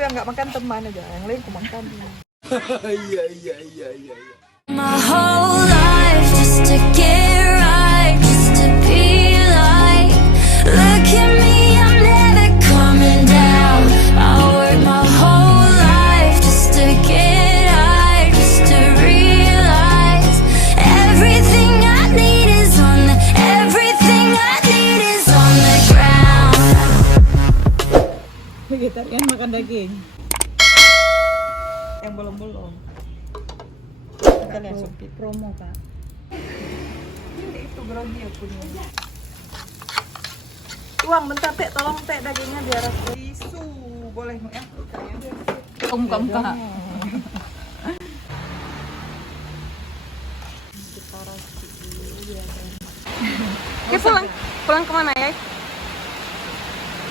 Yang nggak makan teman aja, yang lain aku makan. Iya. My whole life just to get right, just to be like, look at me, I'm never coming down. I work my whole life just to get high, just to realize everything I need is on the, everything I need is on the ground. Vegetarian makan daging. Yang belum. Kita lihat sempit. Promo Kak. Ini itu grogi ya punya. Tuang bentar Teh, tolong Teh dagingnya biar aku. Tisu boleh ya? Muka-muka. Kita racik dulu biar. Oke, pulang kemana ya?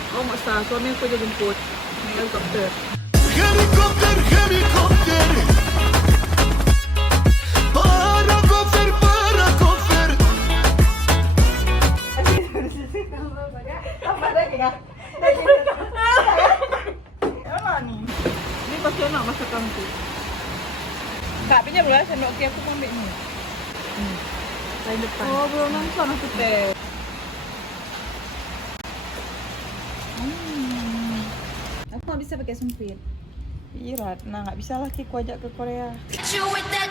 Oh nggak usah, suami aku aja jemput. Helikopter. Helikopter. Para Tambah daging ya? Mana nih? Ini pasti enak masakanku. Kak, pinjam dulu ya sendok aku mau ambil ini. Lain depan. Oh, belum nonton aku Teh. Aku nggak bisa pakai sempit. Iya, nah nggak bisa lah Kiku ajak ke Korea. You with that